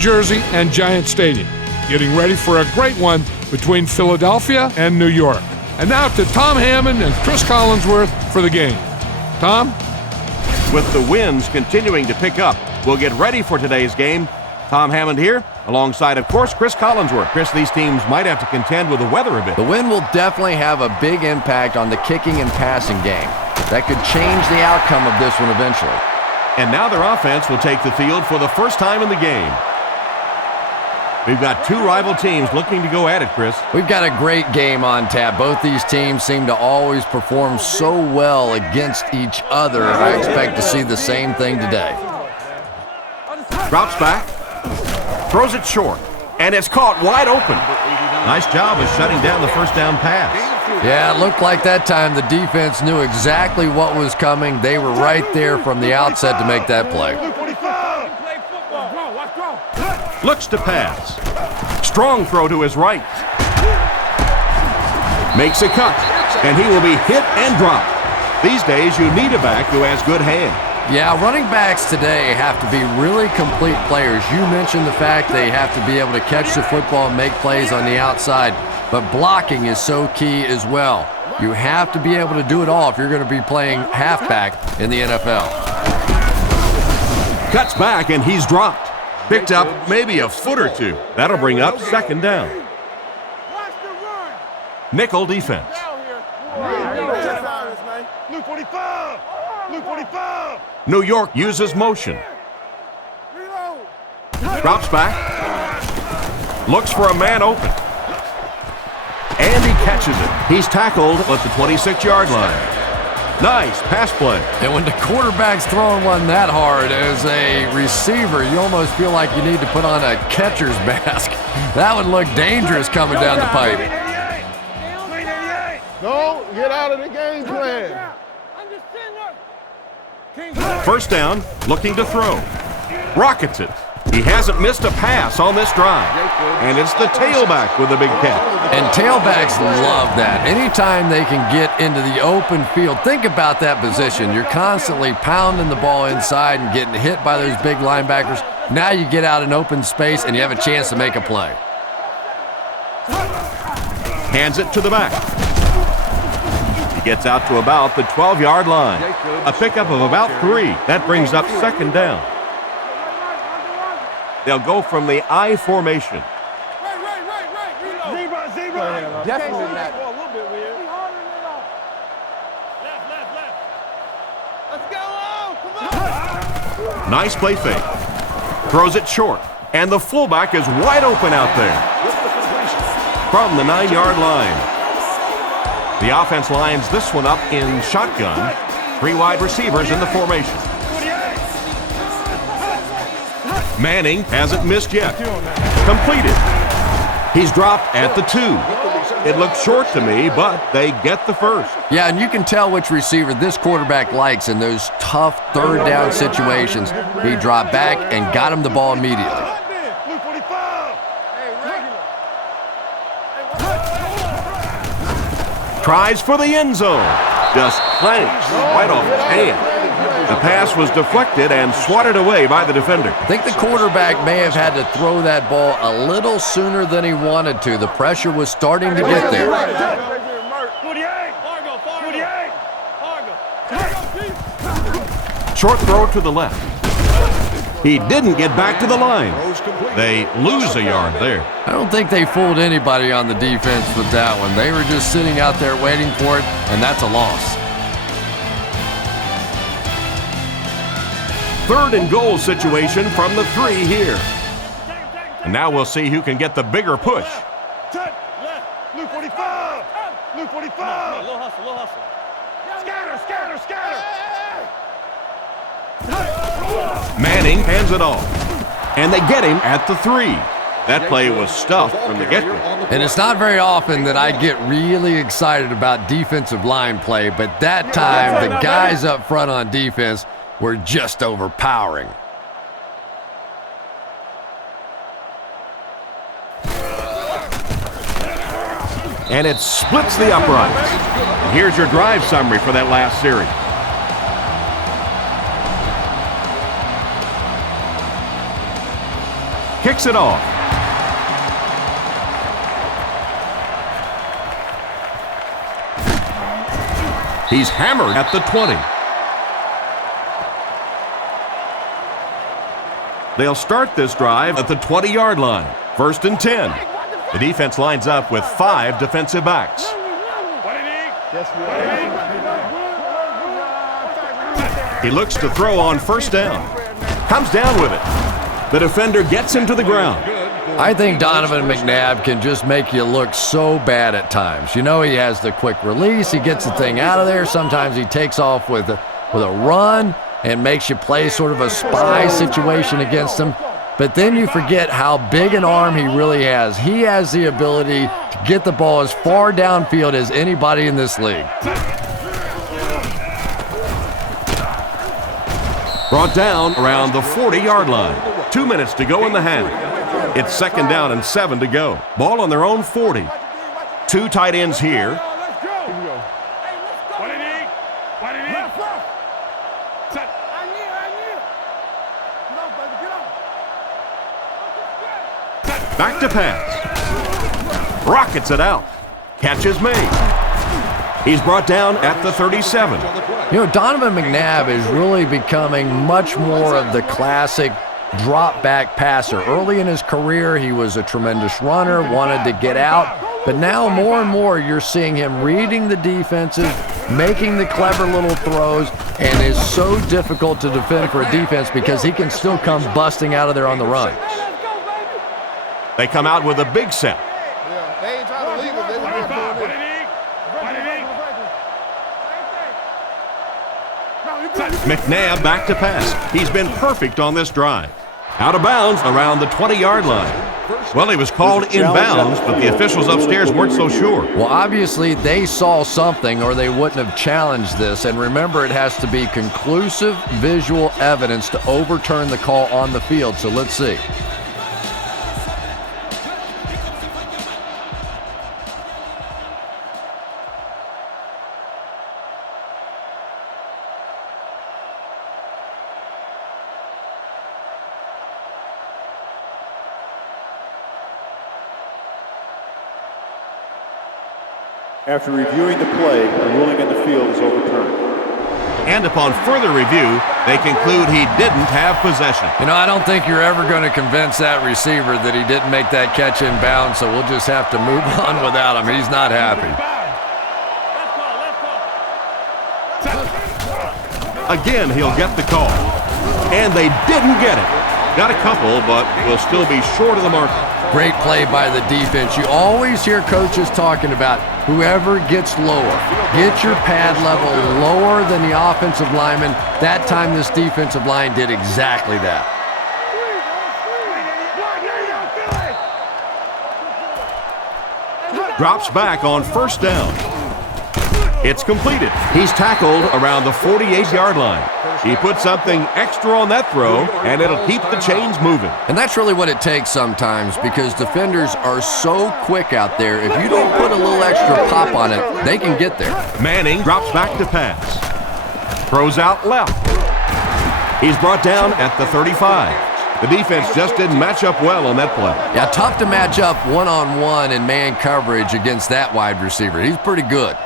Jersey and Giant Stadium, getting ready for a great one between Philadelphia and New York. And now to Tom Hammond and Chris Collinsworth for the game. Tom? With the winds continuing to pick up, we'll get ready for today's game. Tom Hammond here, alongside, of course, Chris Collinsworth. Chris, these teams might have to contend with the weather a bit. The wind will definitely have a big impact on the kicking and passing game. That could change the outcome of this one eventually. And now their offense will take the field for the first time in the game. We've got two rival teams looking to go at it, Chris. We've got a great game on tap. Both these teams seem to always perform so well against each other. I expect to see the same thing today. Drops back, throws it short, and it's caught wide open. Nice job of shutting down the first down pass. Yeah, it looked like that time the defense knew exactly what was coming. They were right there from the outset to make that play. Looks to pass. Strong throw to his right. Makes a cut, and he will be hit and dropped. These days, you need a back who has good hands. Yeah, running backs today have to be really complete players. You mentioned the fact they have to be able to catch the football and make plays on the outside, but blocking is so key as well. You have to be able to do it all if you're going to be playing halfback in the NFL. Cuts back, and he's dropped. Picked up maybe a foot or two. That'll bring up second down. Nickel defense. New York uses motion. Drops back. Looks for a man open. And he catches it. He's tackled at the 26-yard line. Nice pass play. And when the quarterback's throwing one that hard as a receiver, you almost feel like you need to put on a catcher's mask. That would look dangerous coming down the pipe. No, get out of the game plan. First down, looking to throw. Rockets it. He hasn't missed a pass on this drive. And it's the tailback with a big catch. And tailbacks love that. Anytime they can get into the open field, think about that position. You're constantly pounding the ball inside and getting hit by those big linebackers. Now you get out in open space and you have a chance to make a play. Hands it to the back. He gets out to about the 12-yard line. A pickup of about 3. That brings up second down. They'll go from the I formation. Zebra. Definitely not. Nice play fake. Throws it short. And the fullback is wide open out there. From the 9-yard line. The offense lines this one up in shotgun. 3 wide receivers in the formation. Manning hasn't missed yet. Completed. He's dropped at the 2. It looks short to me, but they get the first. Yeah, and you can tell which receiver this quarterback likes in those tough third down situations. He dropped back and got him the ball immediately. Tries for the end zone. Just clanks right off his hand. The pass was deflected and swatted away by the defender. I think the quarterback may have had to throw that ball a little sooner than he wanted to. The pressure was starting to get there. Short throw to the left. He didn't get back to the line. They lose a yard there. I don't think they fooled anybody on the defense with that one. They were just sitting out there waiting for it, and that's a loss. 3rd and goal situation from the 3 here. And now we'll see who can get the bigger push. Blue 45. Blue 45. Low hustle. Scatter. Manning hands it off. And they get him at the 3. That play was stuffed from the get-go. And it's not very often that I get really excited about defensive line play, but that time the guys up front on defense were just overpowering. And it splits the uprights. And here's your drive summary for that last series. Kicks it off. He's hammered at the 20. They'll start this drive at the 20-yard line. 1st and 10. The defense lines up with 5 defensive backs. He looks to throw on 1st down. Comes down with it. The defender gets him to the ground. I think Donovan McNabb can just make you look so bad at times. You know, he has the quick release. He gets the thing out of there. Sometimes he takes off with a run and makes you play sort of a spy situation against him. But then you forget how big an arm he really has. He has the ability to get the ball as far downfield as anybody in this league. Brought down around the 40-yard line. 2 minutes to go in the half. It's 2nd down and 7 to go. Ball on their own 40. 2 tight ends here. Back to pass. Rockets it out. Catch is made. He's brought down at the 37. You know, Donovan McNabb is really becoming much more of the classic drop-back passer. Early in his career, he was a tremendous runner, wanted to get out. But now more and more you're seeing him reading the defenses, making the clever little throws, and is so difficult to defend for a defense because he can still come busting out of there on the run. They come out with a big set. They ain't trying to leave him. They was McNabb back to pass. He's been perfect on this drive. Out of bounds around the 20-yard line. Well, he was called inbounds, but the officials upstairs weren't so sure. Well, obviously they saw something or they wouldn't have challenged this. And remember, it has to be conclusive visual evidence to overturn the call on the field. So let's see. After reviewing the play, the ruling on the field is overturned. And upon further review, they conclude he didn't have possession. You know, I don't think you're ever going to convince that receiver that he didn't make that catch in bounds, so we'll just have to move on without him. He's not happy. Again, he'll get the call. And they didn't get it. Got a couple, but will still be short of the mark. Great play by the defense. You always hear coaches talking about whoever gets lower. Get your pad level lower than the offensive lineman. That time this defensive line did exactly that. Drops back on 1st down. It's completed. He's tackled around the 48-yard line. He put something extra on that throw, and it'll keep the chains moving. And that's really what it takes sometimes because defenders are so quick out there. If you don't put a little extra pop on it, they can get there. Manning drops back to pass. Throws out left. He's brought down at the 35. The defense just didn't match up well on that play. Yeah, tough to match up one-on-one in man coverage against that wide receiver. He's pretty good.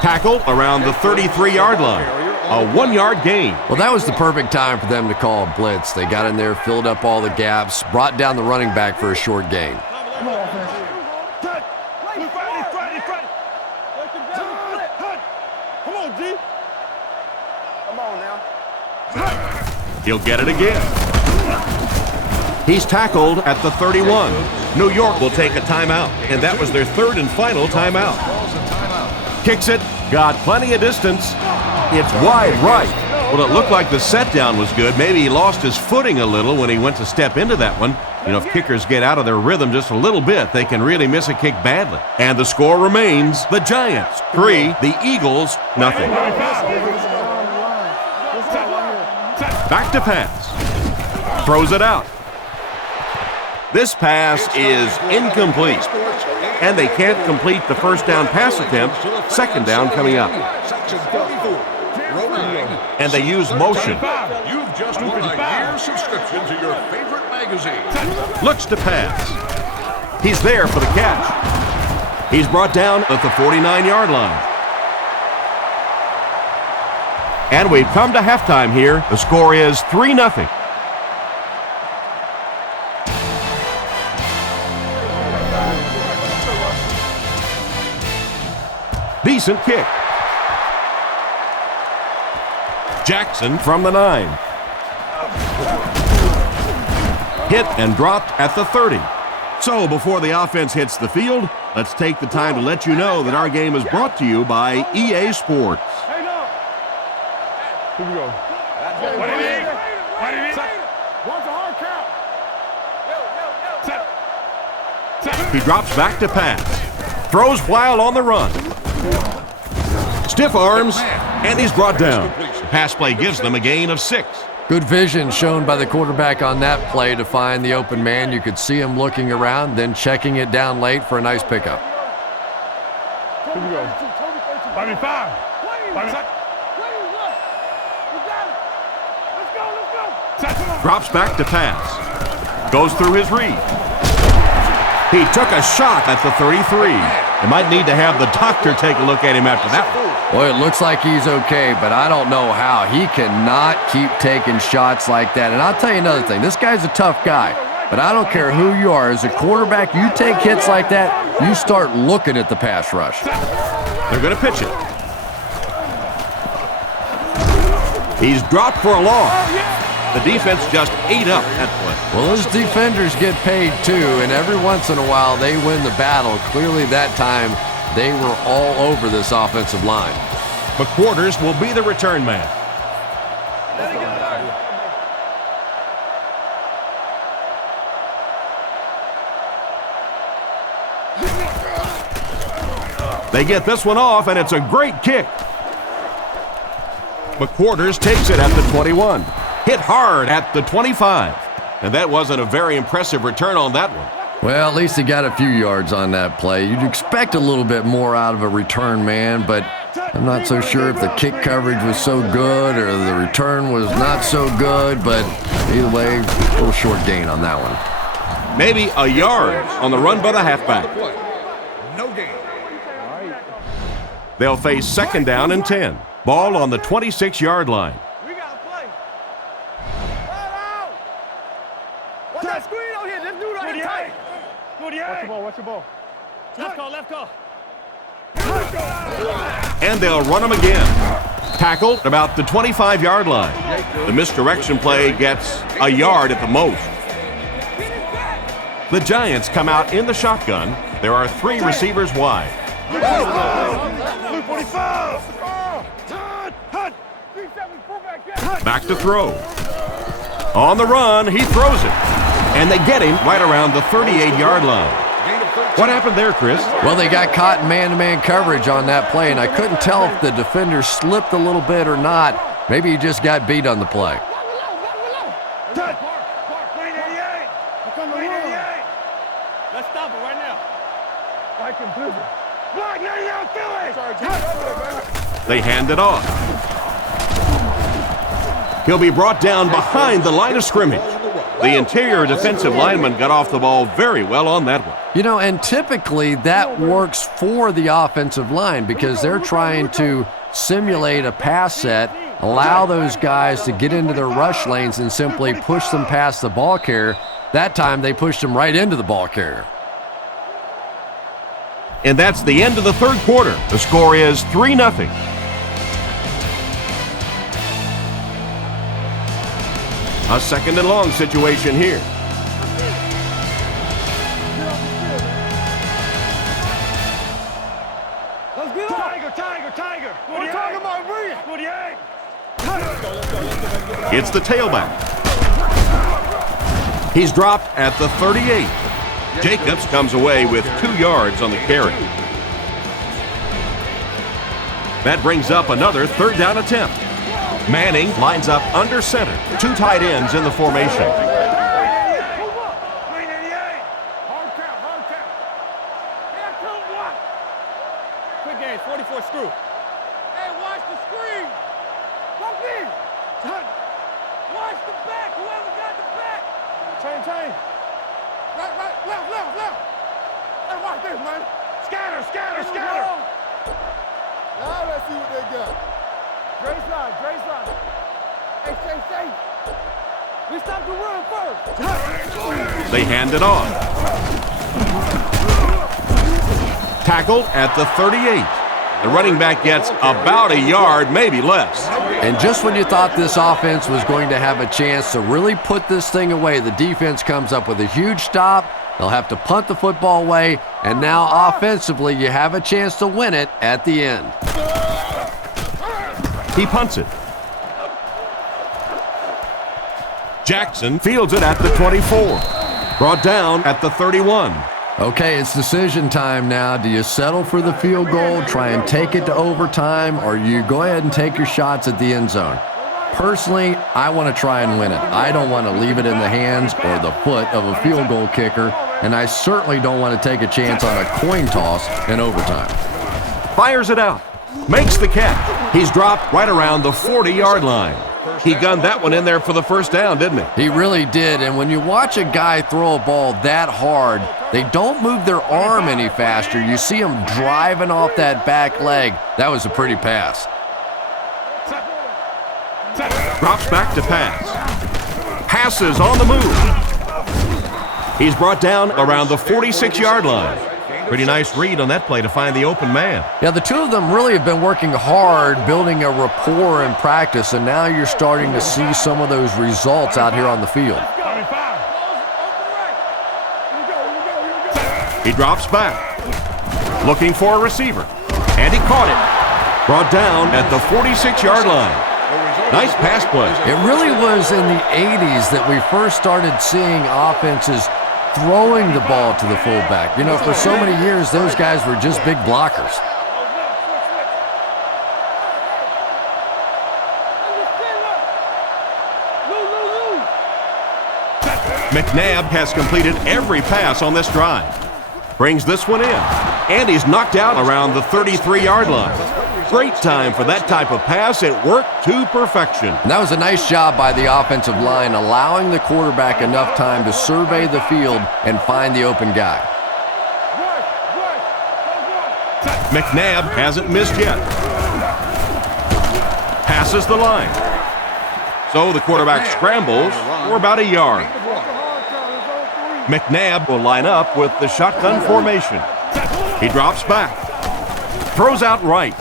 Tackled around the 33-yard line. A 1-yard gain. Well, that was the perfect time for them to call a blitz. They got in there, filled up all the gaps, brought down the running back for a short gain. He'll get it again. He's tackled at the 31. New York will take a timeout, and that was their 3rd and final timeout. Kicks it, got plenty of distance. It's wide right. Well, it looked like the set down was good. Maybe he lost his footing a little when he went to step into that one. You know, if kickers get out of their rhythm just a little bit, they can really miss a kick badly. And the score remains the Giants 3, the Eagles nothing. Back to pass. Throws it out. This pass is incomplete. And they can't complete the first down pass attempt. Second down coming up. And they use motion. You've just won a year subscription to your favorite magazine. Looks to pass. He's there for the catch. He's brought down at the 49-yard line. And we've come to halftime here. The score is 3-0. Decent kick. Jackson from the 9. Hit and dropped at the 30. So before the offense hits the field, let's take the time to let you know that our game is brought to you by EA Sports. Here we go. What do you mean? What do you mean? One's a hard count. He drops back to pass. Throws while on the run. Stiff arms, and he's brought down. The pass play gives them a gain of 6. Good vision shown by the quarterback on that play to find the open man. You could see him looking around, then checking it down late for a nice pickup. Here we go. 5. Drops back to pass. Goes through his read. He took a shot at the 33. They might need to have the doctor take a look at him after that one. Boy, it looks like he's okay, but I don't know how. He cannot keep taking shots like that. And I'll tell you another thing. This guy's a tough guy, but I don't care who you are. As a quarterback, you take hits like that, you start looking at the pass rush. They're going to pitch it. He's dropped for a loss. The defense just ate up that play. Well, those defenders get paid too, and every once in a while they win the battle. Clearly that time they were all over this offensive line. McQuarters will be the return man. They get this one off, and it's a great kick. McQuarters takes it at the 21. Hit hard at the 25. And that wasn't a very impressive return on that one. Well, at least he got a few yards on that play. You'd expect a little bit more out of a return man, but I'm not so sure if the kick coverage was so good or the return was not so good, but either way, a little short gain on that one. Maybe a yard on the run by the halfback. No gain. They'll face second down and 10. Ball on the 26-yard line. We got to play. What's that screen over here? This dude right here tight. What's your ball? Left call. And they'll run him again. Tackled about the 25-yard line. The misdirection play gets a yard at the most. The Giants come out in the shotgun. There are 3 receivers wide. Back to throw. On the run, he throws it. And they get him right around the 38-yard line. What happened there, Chris? Well, they got caught in man-to-man coverage on that play, and I couldn't tell if the defender slipped a little bit or not. Maybe he just got beat on the play. Let's stop it right now. They hand it off. He'll be brought down behind the line of scrimmage. The interior defensive lineman got off the ball very well on that one. You know, and typically that works for the offensive line because they're trying to simulate a pass set, allow those guys to get into their rush lanes and simply push them past the ball carrier. That time they pushed him right into the ball carrier. And that's the end of the third quarter. The score is 3-0. A second and long situation here. Let's get Tiger. We're talking about Reed. It's the tailback. He's dropped at the 38. Jacobs comes away with 2 yards on the carry. That brings up another third down attempt. Manning lines up under center. 2 tight ends in the formation. Quick game, 44 screw. Hey, watch the screen. Come in. Watch the back. Whoever got the back. Chain. Right, left. Hey, watch this, man. Scatter. Now let's see what they got. Dre slide. Hey, stay. We stop the run first. They hand it off. Tackled at the 38. The running back gets about a yard, maybe less. And just when you thought this offense was going to have a chance to really put this thing away, the defense comes up with a huge stop. They'll have to punt the football away, and now offensively you have a chance to win it at the end. He punts it. Jackson fields it at the 24. Brought down at the 31. Okay, it's decision time now. Do you settle for the field goal, try and take it to overtime, or you go ahead and take your shots at the end zone? Personally, I want to try and win it. I don't want to leave it in the hands or the foot of a field goal kicker, and I certainly don't want to take a chance on a coin toss in overtime. Fires it out. Makes the catch. He's dropped right around the 40-yard line. He gunned that one in there for the first down, didn't he? He really did, and when you watch a guy throw a ball that hard, they don't move their arm any faster. You see him driving off that back leg. That was a pretty pass. Drops back to pass. Passes on the move. He's brought down around the 46-yard line. Pretty nice read on that play to find the open man. Yeah, the two of them really have been working hard, building a rapport in practice, and now you're starting to see some of those results out here on the field. He drops back, looking for a receiver, and he caught it. Brought down at the 46-yard line. Nice pass play. It really was in the 80s that we first started seeing offenses throwing the ball to the fullback. You know, for so many years, those guys were just big blockers. McNabb has completed every pass on this drive. Brings this one in, and he's knocked out around the 33-yard line. Great time for that type of pass. It worked to perfection. And that was a nice job by the offensive line, allowing the quarterback enough time to survey the field and find the open guy. McNabb hasn't missed yet. Passes the line. So the quarterback scrambles for about a yard. McNabb will line up with the shotgun formation. He drops back. Throws out right.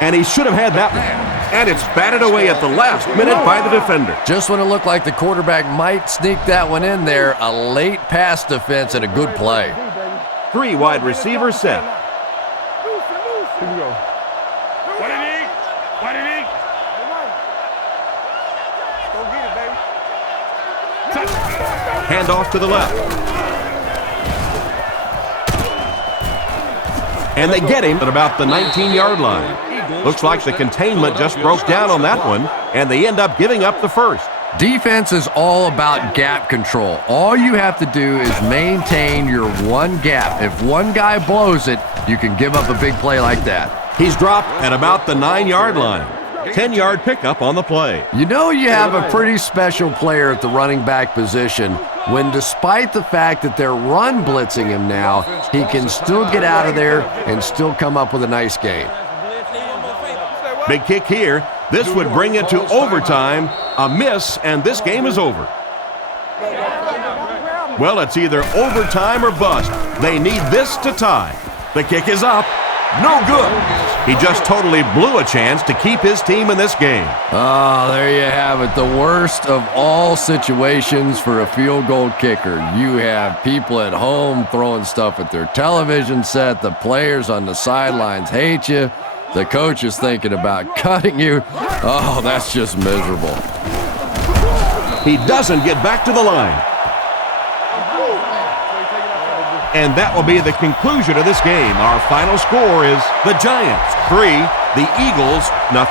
And he should have had that one. And it's batted away at the last minute by the defender. Just when it looked like the quarterback might sneak that one in there, a late pass defense and a good play. 3 wide receivers set. Here we go. What do you need? Go get it, baby. Hand off to the left. And they get him at about the 19-yard line. Looks like the containment just broke down on that one, and they end up giving up the first. Defense is all about gap control. All you have to do is maintain your one gap. If one guy blows it, you can give up a big play like that. He's dropped at about the 9-yard line. 10-yard pickup on the play. You know you have a pretty special player at the running back position when, despite the fact that they're run blitzing him now, he can still get out of there and still come up with a nice gain. Big kick here. This would bring it to overtime. A miss, and this game is over. Well, it's either overtime or bust. They need this to tie. The kick is up. No good. He just totally blew a chance to keep his team in this game. Oh, there you have it. The worst of all situations for a field goal kicker. You have people at home throwing stuff at their television set. The players on the sidelines hate you. The coach is thinking about cutting you. Oh, that's just miserable. He doesn't get back to the line. And that will be the conclusion of this game. Our final score is the Giants 3, the Eagles 0.